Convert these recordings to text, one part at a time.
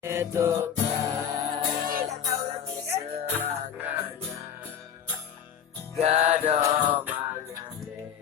Itu serangannya gado mangane.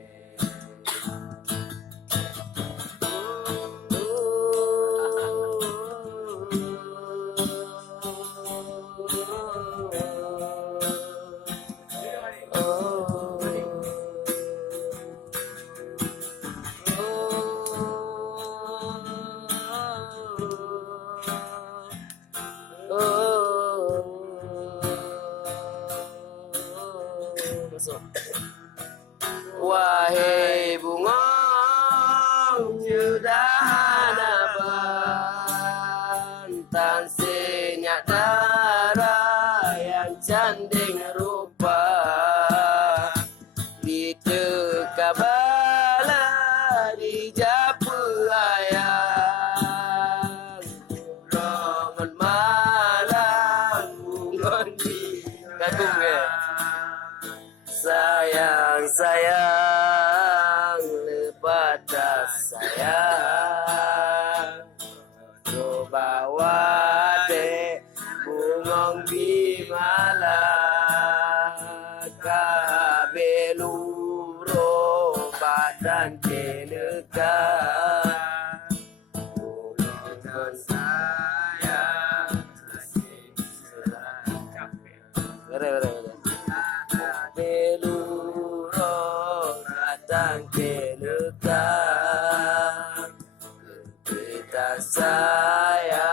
Wahai bunga judahan bantang senyak darah yang canding rupa di tekabala di japu ayam rongan malam bungon di kagung sayang lepata sayang bawa de bungong bimala kabeluro badan keneka bungong sayang beluro datang ke negara kita sayang.